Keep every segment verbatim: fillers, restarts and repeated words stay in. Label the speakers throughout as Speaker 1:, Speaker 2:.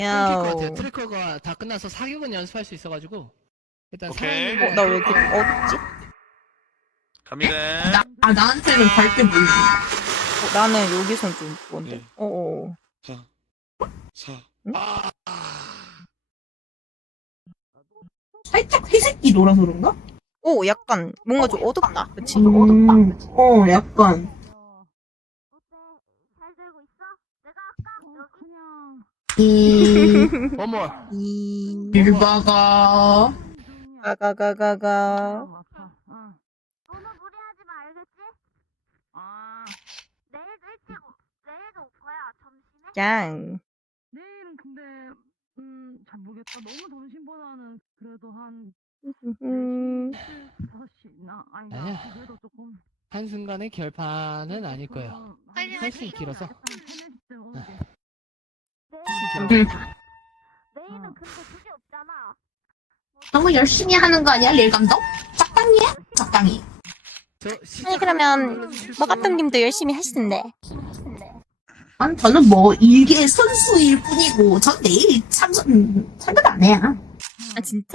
Speaker 1: 끊길 것 같아요.
Speaker 2: 야오.
Speaker 1: 트래커가 다 끝나서 사격은 연습할 수 있어가지고 일단
Speaker 3: 오케이.
Speaker 1: 사람이
Speaker 2: 어, 나 왜 이렇게 어둡지?
Speaker 3: 갑니다.
Speaker 4: 나, 아, 나한테는 밝게 보이네.
Speaker 2: 어, 나는 여기선 좀 뭔데?
Speaker 3: 예.
Speaker 2: 어어.
Speaker 3: 사.
Speaker 2: 응?
Speaker 3: 아.
Speaker 4: 살짝 회색기 노라서 그런가?
Speaker 2: 오, 약간 뭔가 좀 어둡다. 그치?
Speaker 4: 음, 어, 약간. 이,
Speaker 1: 어머
Speaker 2: 이
Speaker 4: 일바가.
Speaker 2: 가가가가가.
Speaker 5: 너무 무리하지 마, 알겠지? 아. 내일도 일찍, 오- 내일도 올 거야, 점심에?
Speaker 2: 짱.
Speaker 6: 내일은 근데 음 잘 모르겠다. 너무 점심보다는 그래도 한
Speaker 2: 음.
Speaker 6: 네 시, 다섯 시나 아니다.
Speaker 1: 아니야.
Speaker 6: 그래도 조금
Speaker 1: 한순간의 결판은 아닐 거예요. 훨씬 길어서.
Speaker 4: 음.
Speaker 5: 내일은
Speaker 6: 어.
Speaker 5: 근데 그게 없잖아.
Speaker 4: 너무 열심히 하는 거 아니야, 릴 감독? 적당히 해? 적당히.
Speaker 1: 저
Speaker 2: 아니
Speaker 1: 시작-
Speaker 2: 그러면 머가통님도 열심히 하시는데.
Speaker 4: 아니, 저는 뭐, 일개 선수일 뿐이고, 전 내일 참석, 음, 참가도 안 해요.
Speaker 2: 아 진짜?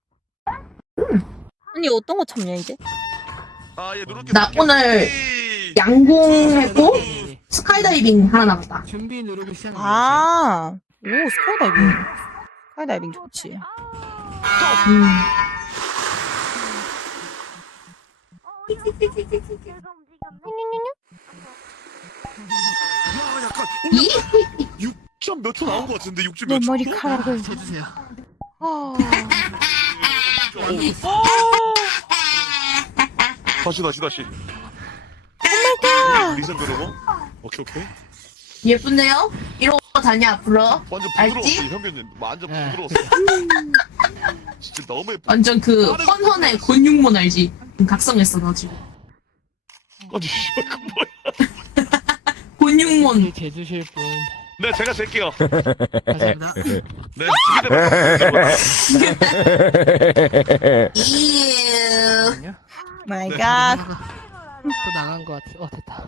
Speaker 2: 아니 어떤 거 참여해 이제?
Speaker 3: 아, 예, 누를게.
Speaker 4: 나
Speaker 3: 누를게.
Speaker 4: 오늘
Speaker 3: 이.
Speaker 4: 양궁했고,
Speaker 1: 예, 예.
Speaker 4: 스카이다이빙 하나 남았다.
Speaker 1: 준비 누르고 시작하는 거예요.
Speaker 2: 아. 오 스카이다이빙. 스카이다이빙 좋지.
Speaker 4: 음.
Speaker 5: 어, 이거 내가 움직였네?
Speaker 3: 야, 약간
Speaker 4: 이?
Speaker 3: 육 점 몇 초 나온 것 같은데 육 점
Speaker 2: 내
Speaker 3: 몇 초?
Speaker 2: 머리카락을.
Speaker 1: 재주세요.
Speaker 2: 아.
Speaker 3: 다시 다시 다시.
Speaker 2: 오마이갓.
Speaker 3: 리선 누르고. 오케이 오케이.
Speaker 4: 예쁜데요? 이러고 다녀, 앞으로.
Speaker 3: 완전
Speaker 4: 알지?
Speaker 3: 부드러웠어, 이 현빈님. 완전
Speaker 1: 네.
Speaker 3: 부드러웠어. 진짜 너무 예뻐.
Speaker 4: 완전 그, 헌헌의 곤육몬 알지? 각성했어, 너 지금.
Speaker 3: 아니, 씨발, 그 뭐야?
Speaker 4: 곤육몬.
Speaker 1: 재주실 분
Speaker 3: 네, 제가 잴게요.
Speaker 1: 감사합니다.
Speaker 3: 네, 준비되면.
Speaker 4: 이유.
Speaker 1: 잠깐만요.
Speaker 2: 마이갓.
Speaker 1: 또 나간 것 같아. 어 됐다.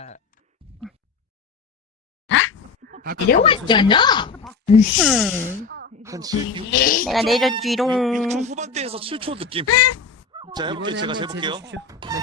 Speaker 4: 아?
Speaker 1: 아까
Speaker 4: 이러고 있잖아.
Speaker 2: 음.
Speaker 3: 한 칠,
Speaker 2: 내가 내렸지롱.
Speaker 3: 육 초 후반대에서 칠 초 느낌. 자, 해볼게요.
Speaker 1: 이번에
Speaker 3: 제가
Speaker 1: 한번
Speaker 3: 재볼게요.
Speaker 1: 재주십시오. 네.